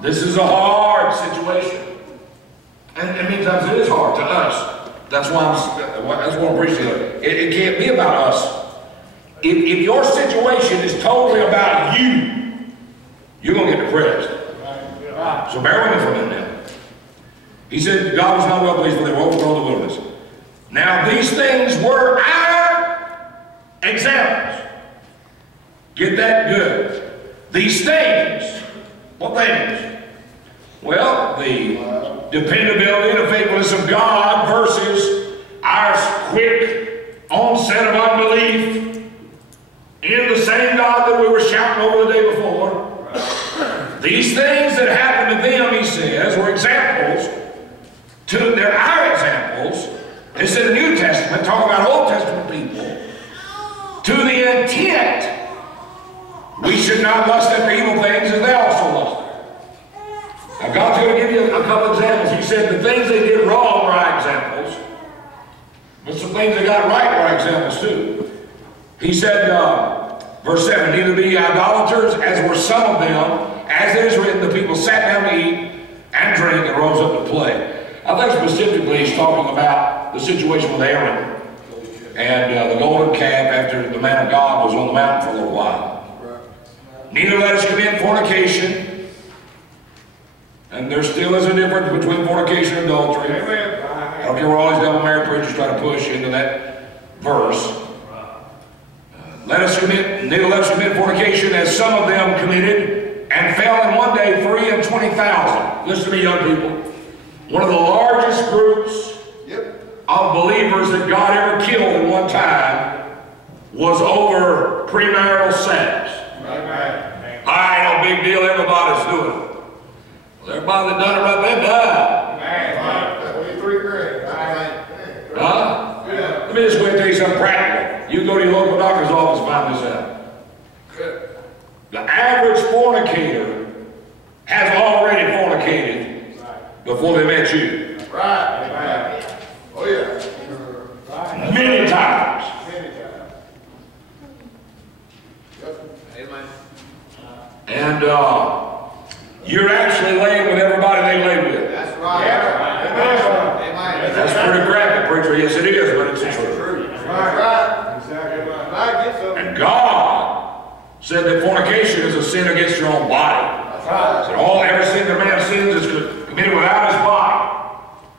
This is a hard situation. And many times it is hard to us. That's why I'm preaching it. It can't be about us. If your situation is totally about you, you're going to get depressed. So bear with me for a minute now. He said, God was not well pleased when they were overthrown in the wilderness. Now these things were our examples. Get that good. These things. What things? Well, the dependability and the faithfulness of God versus our quick onset of unbelief in the same God that we were shouting over the day before. These things that happened to them, he says, were examples. They're our examples. It's in the New Testament, talking about Old Testament people. To the intent we should not lust after evil things as they also lusted. Now God's going to give you a couple examples. He said the things they did wrong were our examples. But some things they got right were our examples too. He said, verse 7, neither be ye idolaters, as were some of them. As it is written, the people sat down to eat and drink and rose up to play. I think specifically he's talking about the situation with Aaron and the golden calf after the man of God was on the mountain for a little while. Neither let us commit fornication. And there still is a difference between fornication and adultery. I don't care what all these double-married preachers try to push into that verse. Neither let us commit fornication, as some of them committed, and fell in one day 320,000. Listen to me, young people. One of the largest groups of believers that God ever killed in one time was over premarital sex. I ain't no big deal, everybody's doing it. Well, everybody that done it right there died. 23 grand. Huh? Let me just go ahead and tell you something practical. You go to your local doctor's office and find this out. The average fornicator has already fornicated before they met you. Right. Oh yeah. Many times. Amen. And you're actually laying with everybody they lay with. That's right. Amen. That's pretty graphic, preacher. Yes, it is, but it's the truth. That's right. Exactly right. And God said that fornication is a sin against your own body. That's right. So every sin that man sins is committed without his body.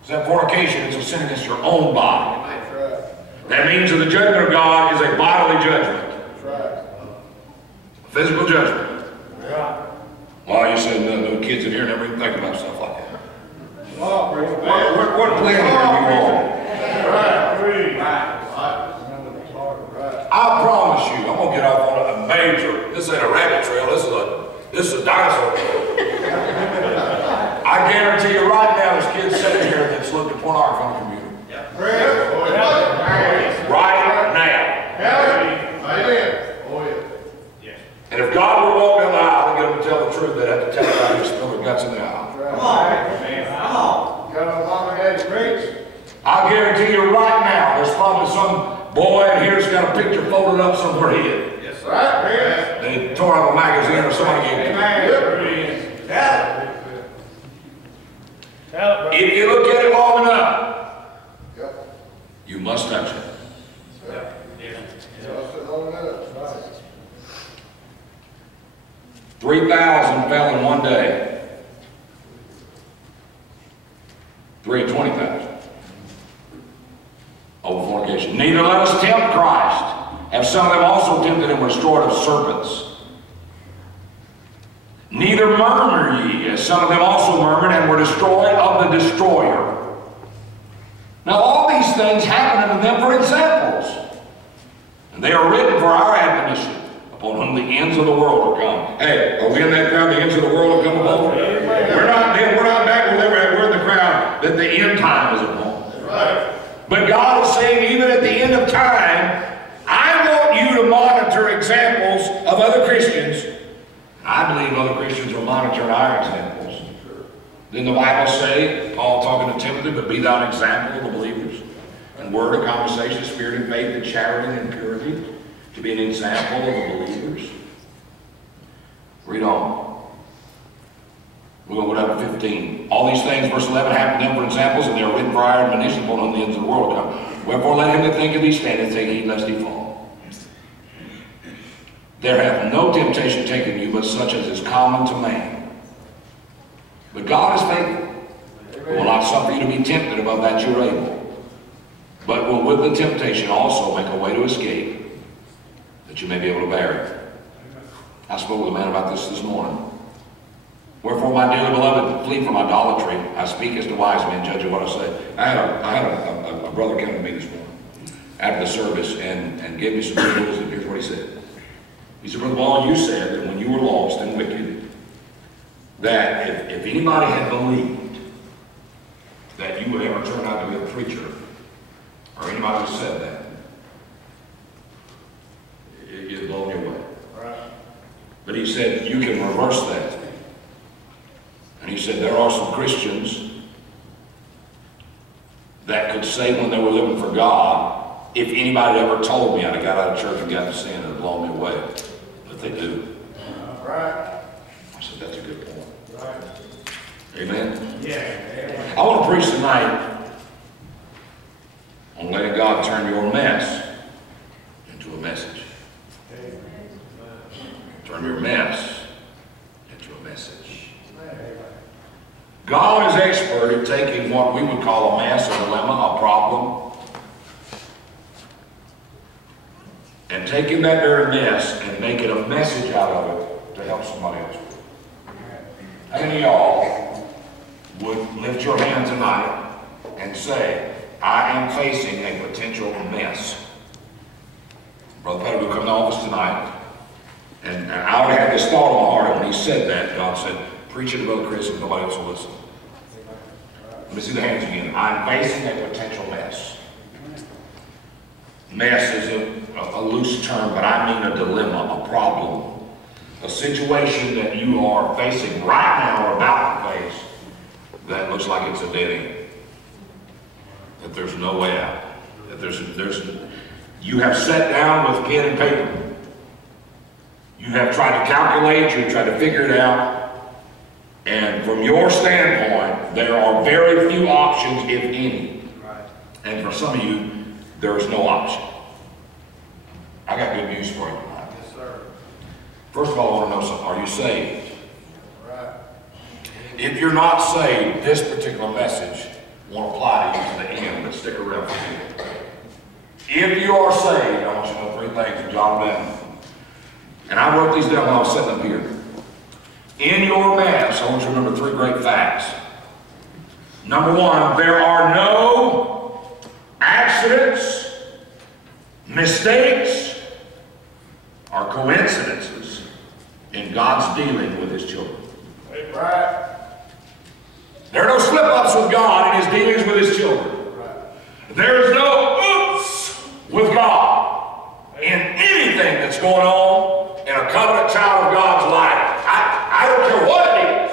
So that fornication is a sin against your own body. That's right. That means that the judgment of God is a bodily judgment. That's right. Physical judgment. Yeah. Well, you said no kids in here never even think about stuff like that. Oh, What planet are you on? I promise you, I'm gonna get off on a major. This ain't a rabbit trail. This is a dinosaur trail. I guarantee you right now, there's kids sitting here that's looking at pornography on the computer. Right now. And if God were to walk down the aisle and get them to tell the truth, they'd have to tell you how you spill their guts in the aisle. I guarantee you right now, there's probably some boy in here that's got a picture folded up somewhere hid. Yes, right. They tore out a magazine or somebody gave it. If you look at it long enough, you must touch it. 3,000 fell in one day. 320,000. Over fornication. Neither let us tempt Christ, as some of them also tempted and were destroyed of serpents. Neither murmur ye, as some of them also murmured and were destroyed of the destroyer. Now all these things happen unto them for examples, and they are written for our admonition, upon whom the ends of the world are come. Hey, are we in that crowd? The ends of the world have come upon? We're not back with we're in the crowd that the end time is upon. Right. But God is saying, even at the end of time, I want you to monitor examples of other Christians. I believe other Christians are monitoring our examples. Didn't the Bible say, Paul talking to Timothy, but be thou an example of the believers? In word and conversation, spirit and faith and charity and purity, to be an example of the believers. Read on. We'll go down to 15. All these things, verse 11, happen to them for examples, and they are written for our admonition upon whom the ends of the world come. Wherefore let him that thinketh he standeth take heed lest he fall. There hath no temptation taken you, but such as is common to man. But God is faithful, will not suffer you to be tempted above that you are able, but will with the temptation also make a way to escape, that you may be able to bear it. I spoke with a man about this morning. Wherefore, my dearly beloved, flee from idolatry. I speak as to wise men, judge of what I say. I had a brother come to me this morning after the service and gave me some good news, and here's what he said. He said, Brother Ball, you said that when you were lost and wicked, that if anybody had believed that you would ever turn out to be a preacher, or anybody who said that, it'd blow you away. Right. But he said, you can reverse that. And he said, there are some Christians that could say when they were living for God, if anybody ever told me I'd have got out of church and got to sin, it'd blow me away. But they do. Right. I said, that's a good point. Right. Amen? Yeah. I want to preach tonight on letting God turn your mess into a message. Turn your mess into a message. God is expert at taking what we would call a mess, a dilemma, a problem, and taking that very mess and making a message out of it to help somebody else. How many of y'all would lift your hand tonight and say, I am facing a potential mess? Brother Petty will come to office tonight, and I already had this thought in my heart, and when he said that, God said, preach it to Brother Chris and nobody else will listen. Let me see the hands again. I'm facing a potential mess. Mess is a loose term, but I mean a dilemma, a problem, a situation that you are facing right now or about to face that looks like it's a dead end. That there's no way out. That you have sat down with pen and paper. You have tried to calculate, you've tried to figure it out. And from your standpoint, there are very few options, if any. Right. And for some of you, there is no option. I got good news for you tonight. Yes, sir. First of all, I want to know something. Are you saved? Right. If you're not saved, this particular message won't apply to you to the end, but stick around for you. If you are saved, I want you to know three things and jot them down. And I wrote these down while I was sitting up here. In your mess, I want you to remember three great facts. Number one, there are no accidents, mistakes, or coincidences in God's dealing with his children. Right. There are no slip-ups with God in his dealings with his children. Right. There is no oops with God in anything that's going on in a covenant child of God's life. I don't care what it is.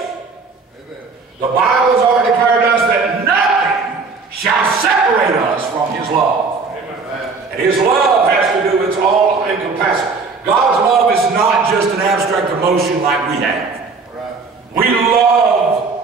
Amen. The Bible has already declared to us that nothing shall separate us from his love. Amen. And his love has to do, it's all encompassing. God's love is not just an abstract emotion like we have. Right. We love